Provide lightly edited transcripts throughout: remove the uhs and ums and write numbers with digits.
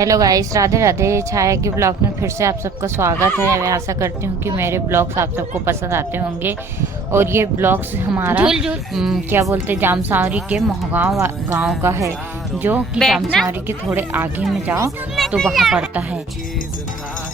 Hello guys, Radhe Radhe. Chhaya के blog में फिर से आप सबका स्वागत है। मैं आशा करती हूँ कि मेरे ब्लॉग्स आप सबको पसंद आते होंगे। और ये ब्लॉग्स हमारा क्या बोलते जामसावरी के मोहगांव गांव का है, जो कि जामसावरी के थोड़े आगे में जाओ तो वहाँ पड़ता है।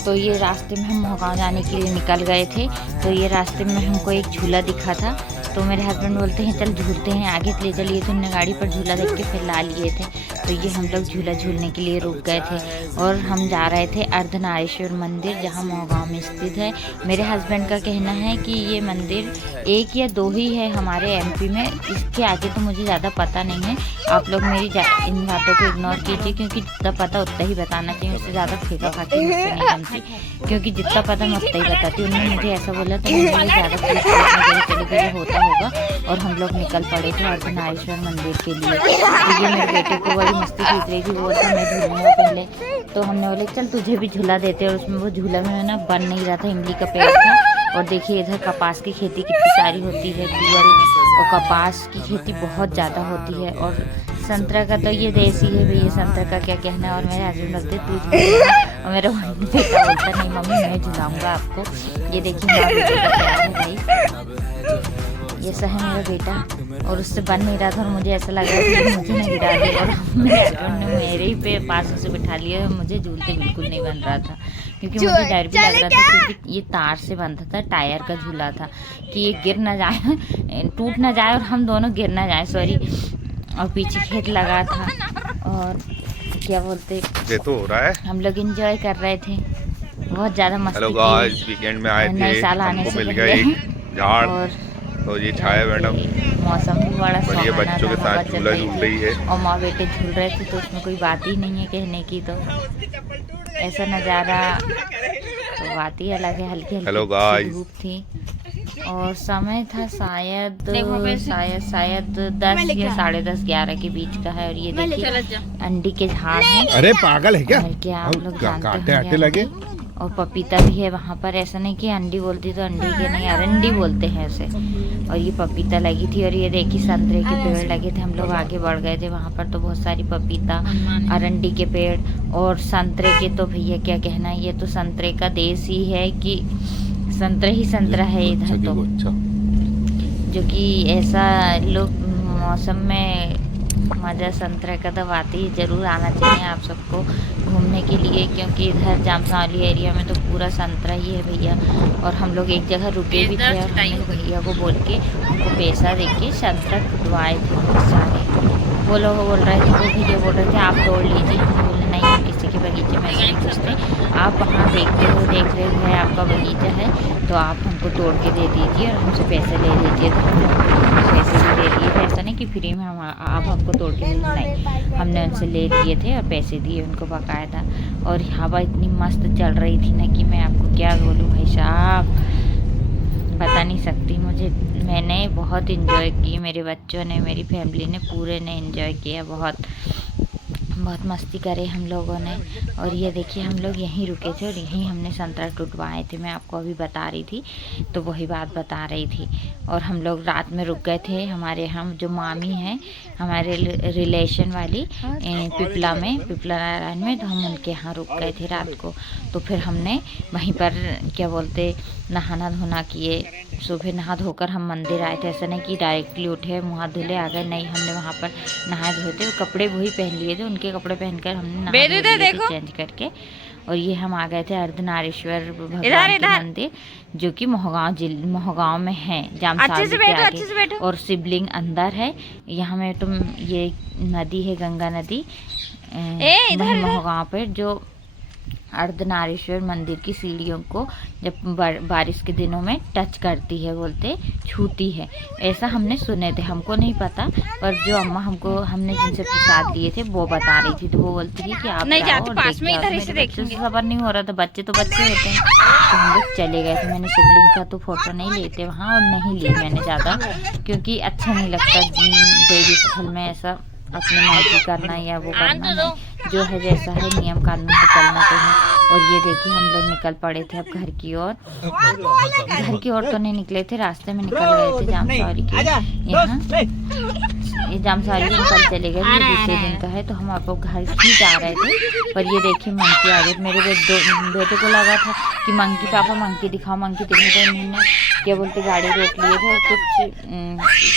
तो ये रास्ते में हम मोहगांव जाने के लिए निकल गए थे। तो ये रास्ते में हमको एक झूला दिखा था, तो मेरे हस्बैंड बोलते हैं चल झूलते हैं, आगे ले चलिए। तो उन्होंने गाड़ी पर झूला देख के फिर ला लिए थे। तो ये हम लोग झूला झूलने के लिए रुक गए थे और हम जा रहे थे अर्धनारीश्वर मंदिर, जहाँ मोहगांव में स्थित है। मेरे हस्बैंड का कहना है कि ये मंदिर एक या दो ही है हमारे एमपी में, इसके आगे तो मुझे ज़्यादा पता नहीं है। आप लोग मेरी इन बातों को इग्नोर कीजिए, क्योंकि जितना पता उतना ही बताना चाहिए। उससे ज़्यादा फेंका फाकी मुझसे नहीं बनती, क्योंकि जितना पता मैं उतना ही बताती हूँ। उन्होंने मुझे ऐसा बोला तो मुझे ज़्यादा चले होता होगा। और हम लोग निकल पड़े थे अर्धनारीश्वर मंदिर के लिए। तो ये मेरे बेटे को बड़ी मस्ती खींच रही थी, वो तो मैं झूलूंगा पहले। तो हमने बोले चल तुझे भी झूला देते। और उसमें वो झूला में ना बन नहीं रहा था, इमली का पेड़ था। और देखिए इधर कपास की खेती कितनी सारी होती है, तुअर और कपास की खेती बहुत ज़्यादा होती है। और संतरा का तो ये देसी है भैया, संतरा का क्या कहना है। और मेरे हस्बैंड बोलते तू झूला, और मेरा बेटा बोलता नहीं मम्मी मैं झुलाऊंगा आपको। ये देखिए भाई, ये सा है मेरा बेटा। और उससे बन नहीं रहा था और मुझे ऐसा लग रहा था कि मुझे नहीं गिरा दे। और मेरे हस्बैंड ने मेरे ही पे पास से बिठा लिया और मुझे झूलते बिल्कुल नहीं बन रहा था, क्योंकि मुझे डर भी लग रहा था, क्योंकि ये तार से बंधा था, टायर का झूला था, कि ये गिर ना जाए, टूट ना जाए और हम दोनों गिर ना जाए, सॉरी। और पीछे खेत लगा था और क्या बोलते ये तो हो रहा है, हम लोग एंजॉय कर रहे थे, बहुत ज़्यादा मस्ती। हेलो गाइस, वीकेंड में आए थे, हमको मिल गया एक झाड़। तो ये छाया मैडम मौसम भी बड़ा बढ़िया बच्चों के साथ झूला झूल रही है और माँ बेटे झूल रहे थे, तो उसमें कोई बात ही नहीं है कहने की। तो ऐसा नज़ारा तो बात ही अलग है। हल्की हल्की धूप थी और समय था शायद 10 या 10:30 11 के बीच का है। और ये देखिए अंडी के झाड़ हैं। अरे पागल है क्या? आप लोग जानते लगे। और पपीता भी है वहाँ पर, ऐसा नहीं कि अंडी बोलती तो अंडी के नहीं, अरंडी बोलते हैं ऐसे। और ये पपीता लगी थी। और ये देखिए संतरे के पेड़ लगे थे। हम लोग आगे बढ़ गए थे वहाँ पर, तो बहुत सारी पपीता, अरंडी के पेड़ और संतरे के। तो भैया क्या कहना, ये तो संतरे का देश ही है कि संतरा ही संतरा है इधर तो, जो कि ऐसा लोग मौसम में मज़ा संतरे का तो आती ही जरूर आना चाहिए आप सबको घूमने के लिए, क्योंकि इधर जामसावली एरिया में तो पूरा संतरा ही है भैया। और हम लोग एक जगह रुके भी थे और हमने भैया को बोल के उनको पैसा दे के संतरा टुटवाए थे बहुत सारे। वो लोग बोल रहे थे, वो भैया बोल रहे थे आप तोड़ लीजिए। हम बोले नहीं, हम किसी के बगीचे में नहीं घुसते, आप वहाँ देखते हो, देख रहे हो है आपका बगीचा है तो आप हमको तोड़ के दे दीजिए और हमसे पैसे ले लीजिए। तो हमने पैसे भी दे दिए थे, ऐसा नहीं कि फ्री में हम आप हमको तोड़ के दे, नहीं, हमने उनसे ले लिए थे और पैसे दिए उनको बकायदा। और हवा इतनी मस्त चल रही थी ना कि मैं आपको क्या बोलूँ भाई साहब, बता नहीं सकती। मैंने बहुत इन्जॉय की, मेरे बच्चों ने, मेरी फैमिली ने, पूरे ने इन्जॉय किया, बहुत मस्ती करे हम लोगों ने। और ये देखिए हम लोग यहीं रुके थे और यहीं हमने संतरा टुटवाए थे। मैं आपको अभी बता रही थी तो वही बात बता रही थी। और हम लोग रात में रुक गए थे, हमारे हम जो मामी हैं हमारे रिलेशन वाली पिपला नारायण में, तो हम उनके यहाँ रुक गए थे रात को। तो फिर हमने वहीं पर क्या बोलते नहाना धोना किए। सुबह नहा धोकर हम मंदिर आए थे, ऐसा नहीं कि डायरेक्टली उठे मुँह हाथ धुले आ गए, नहीं, हमने वहाँ पर नहाए धोए थे, कपड़े वही पहन लिए थे, उनके कपड़े पहनकर हमने नहा चेंज करके। और ये हम आ गए थे अर्धनारीश्वर भगवान के मंदिर, जो कि मोहगांव में है, जामसावली के आगे। और शिवलिंग अंदर है। यहाँ में तुम ये नदी है, गंगा नदी मोहगांव पर, जो अर्धनारीश्वर मंदिर की सीढ़ियों को जब बारिश के दिनों में टच करती है, बोलते छूती है, ऐसा हमने सुने थे, हमको नहीं पता। पर जो अम्मा हमने जिनसे प्रसाद लिए थे वो बता रही थी, तो वो बोलती थी कि आप जाओ और देखिए। खबर नहीं हो रहा था, बच्चे तो बच्चे होते हैं, तो हम लोग चले गए थे। मैंने शिवलिंग का तो फोटो नहीं लेते वहाँ, और नहीं ली मैंने ज़्यादा, क्योंकि अच्छा नहीं लगता देवी स्थल में ऐसा अपने मर्जी करना या वो करना नहीं, जो है जैसा है नियम कानून से चलना चाहिए। और ये देखिए हम लोग निकल पड़े थे अब घर की ओर। घर की ओर तो नहीं निकले थे, रास्ते में निकल गए थे जामसावरी के यहाँ। ये जामसारी हम कल चले गए, ये दूसरे दिन का है। तो हम आपको घर ही जा रहे थे, पर ये देखिए मंकी आ गई। मेरे बेटे को लगा था कि मंकी, पापा मंकी दिखाओ, मंकी दिखने। तो इन्होंने क्या बोलते गाड़ी रोक लिए थे,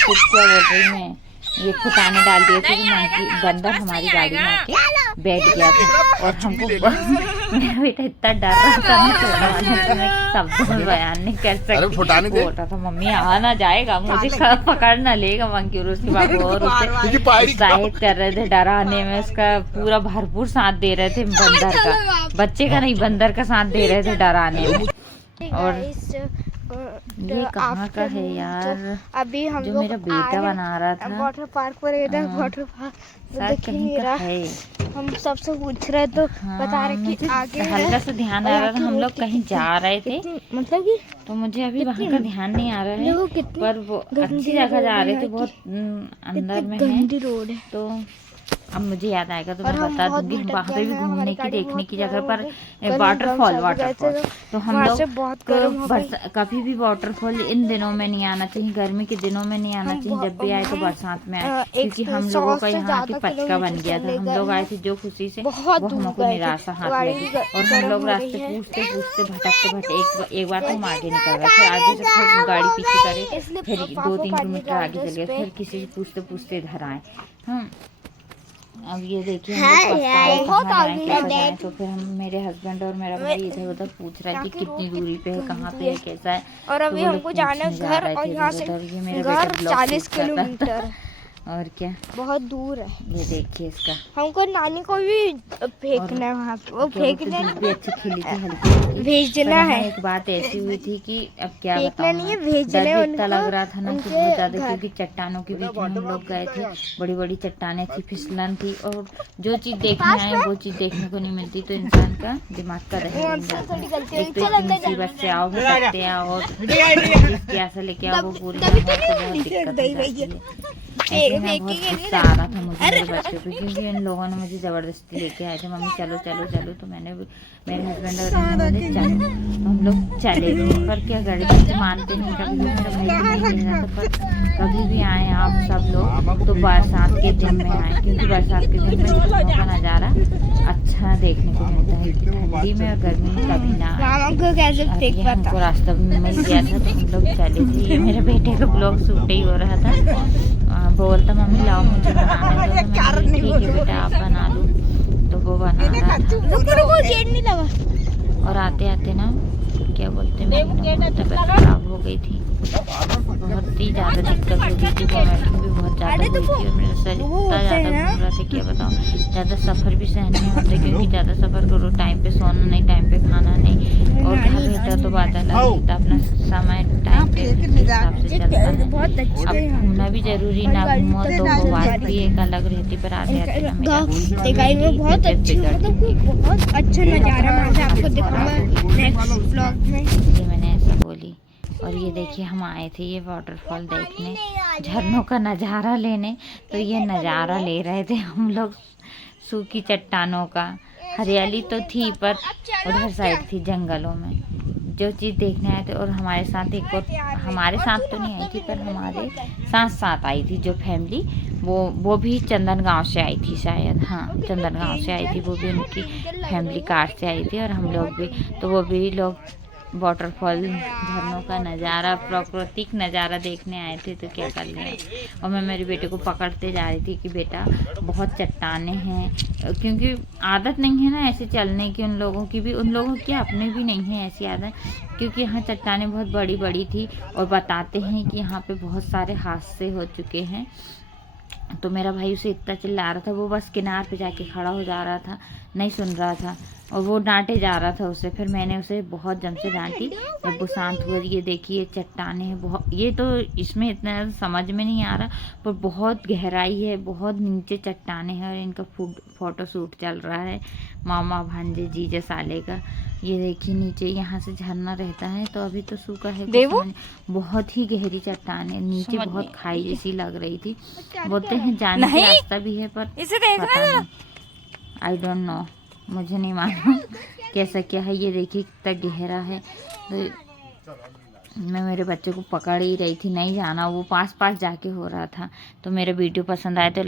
कुछ क्या बोल रही मैं, ये फुटाने डाल दिए थे। कि मंकी बंदर हमारी गाड़ी में आके बैठ गया था और हमको मेरा बेटा इतना डर रहा था, मैं शब्दों में बयान नहीं कर सकती। बोल रहा था मम्मी आ ना जाएगा, मुझे पकड़ ना लेगा मंकी। और उसके बाद और उसे उत्साहित कर रहे थे, डराने में उसका पूरा भरपूर साथ दे रहे थे। बंदर का, बच्चे का नहीं, बंदर का साथ दे रहे थे डराने में। और ये कहाँ का है यार, अभी हम जो मेरा बेटा बना रहा था वाटर पार्क पर गए थे। वाटर पार्क कहीं का है, हम सबसे पूछ रहे तो बता रहे कि आगे हल्का सा ध्यान आ रहा था। हम लोग कहीं जा रहे थे, मतलब कि तो मुझे अभी वहाँ का ध्यान नहीं आ रहा है, पर वो अच्छी जगह जा रहे थे, बहुत अंदर में है। रोड है। तो अब मुझे याद आएगा तो मैं बता दूंगी। हम वहाँ पे भी घूमने की, देखने की जगह पर वाटरफॉल। तो हम लोग कभी भी वाटरफॉल इन दिनों में नहीं आना चाहिए, गर्मी के दिनों में नहीं आना चाहिए। जब भी आए तो बरसात में आए, क्योंकि हम लोगों का यहाँ की पचका बन गया था। हम लोग आए थे जो खुशी से, वो हमको निराशा हाथ लगी। और हम लोग रास्ते पूछते भटकते एक बार तो हम आगे निकल गए, फिर आगे से फिर गाड़ी पीछे करे, फिर 2-3 किलोमीटर आगे चले गए, फिर किसी से पूछते इधर आए। अब ये देखिए तो फिर हम, मेरे हस्बैंड और मेरा भाई इधर उधर पूछ रहा है कि कितनी दूरी पे है, कहाँ पे है, कैसा है। और अभी हमको जाना है घर, और यहाँ से घर 40 किलोमीटर और क्या, बहुत दूर है। ये देखिए इसका, हमको नानी को भी फेंकना है वहाँ पे, वो फेंकने अच्छी खिली थी, हल्की भेजना है। एक बात ऐसी हुई थी कि अब क्या फेंकना नहीं है, भेजना है उनको। लग रहा था ना कि बहुत ज्यादा, क्योंकि चट्टानों के बीच में हम लोग गए थे, बड़ी बड़ी चट्टानें थी, फिसलन थी, और जो चीज देखने आए वो चीज देखने को नहीं मिलती, तो इंसान का दिमाग का रह जाता है। एक तो मुसीबत से आओ, भटकते आओ, और जिसकी आशा लेके आओ वो पूरी गुस्सा आ रहा था मुझे मेरे बच्चों पे, क्योंकि इन लोगों ने मुझे जबरदस्ती लेके आए थे, मम्मी चलो चलो चलो। तो मैंने भी, मेरे हस्बैंड और बोले चलो, तो हम लोग चले गए। पर क्या गाड़ी बच्चे मानते नहीं, कभी भी मेरा भाई नहीं ले जाता। पर कभी भी आए आप सब लोग तो बरसात के दिन में आए, क्योंकि बरसात के दिन में झरनों का नज़ारा अच्छा देखने को मिलता है। ठंडी में और गर्मी में कभी ना आए। हमको रास्ता मिल गया था तो हम लोग चले थे। ये मेरे बेटे का ब्लॉग शूट ही हो रहा था, बोलता मम्मी लाओ मुझे बनाने दो, ठीक है बेटा आप बना लो। तो वो बना रहा था, और आते आते ना क्या बोलते हैं, तबीयत खराब हो गई थी, बहुत ही ज़्यादा दिक्कत हो गई थी, वॉमिटिंग भी बहुत ज़्यादा हुई थी, और मेरा शरीर इतना ज़्यादा घूम रहा था क्या बताऊँ। ज़्यादा सफ़र भी सहन नहीं होता, क्योंकि ज़्यादा सफ़र करो, टाइम पे सोना नहीं, टाइम पे खाना नहीं, और घर रहता तो बात अलग रहता, अपना समय टाइम पे हिसाब से चलता है। अब घूमना भी जरूरी, ना घूमो तो वो बात भी एक अलग रहती, पर आते आते ना मेरा बहुत अच्छा नज़ारा आपको दिखाऊंगा नेक्स्ट व्लॉग में। ये मैंने ऐसे बोली। और ये देखिए हम आए थे ये वाटरफॉल देखने, झरनों का नज़ारा लेने। तो ये नज़ारा ले रहे थे हम लोग सूखी चट्टानों का। हरियाली तो थी पर उधर साइड थी जंगलों में, जो चीज़ देखने आए थे। और हमारे साथ एक और, हमारे साथ तो नहीं आई थी पर हमारे साथ आई थी जो फैमिली, वो भी चंदन गांव से आई थी शायद, हाँ चंदन गांव से आई थी। वो भी उनकी फैमिली कार से आई थी, और हम लोग भी, तो वो भी लोग वाटरफॉल, झरनों का नज़ारा, प्राकृतिक नज़ारा देखने आए थे। तो क्या कर रहे हैं, और मैं मेरे बेटे को पकड़ते जा रही थी कि बेटा बहुत चट्टाने हैं, क्योंकि आदत नहीं है ना ऐसे चलने की उन लोगों की भी, उन लोगों की अपने भी नहीं है ऐसी आदत, क्योंकि यहाँ चट्टाने बहुत बड़ी बड़ी थी। और बताते हैं कि यहाँ पे बहुत सारे हादसे हो चुके हैं। तो मेरा भाई उसे इतना चिल्ला रहा था, वो बस किनार पे जाके खड़ा हो जा रहा था, नहीं सुन रहा था, और वो डांटे जा रहा था उसे। फिर मैंने उसे बहुत जम से डांटी, जब वो शांत हुआ। ये देखिए चट्टाने हैं बहुत, ये तो इसमें इतना समझ में नहीं आ रहा, पर बहुत गहराई है, बहुत नीचे चट्टाने हैं, और इनका फोटो शूट चल रहा है मामा भांजे जीजा साले का। ये देखिए नीचे यहाँ से झरना रहता है, तो अभी तो सूखा है, बहुत ही गहरी चट्टान है नीचे, बहुत खाई जैसी लग रही थी। बोलते हैं जाने का रास्ता भी है, पर पता नहीं, आई डोंट नो, मुझे नहीं मालूम कैसा क्या है। ये देखिए कितना गहरा है। तो मैं मेरे बच्चे को पकड़ ही रही थी, नहीं जाना, वो पास पास जाके हो रहा था। तो मेरा वीडियो पसंद आए तो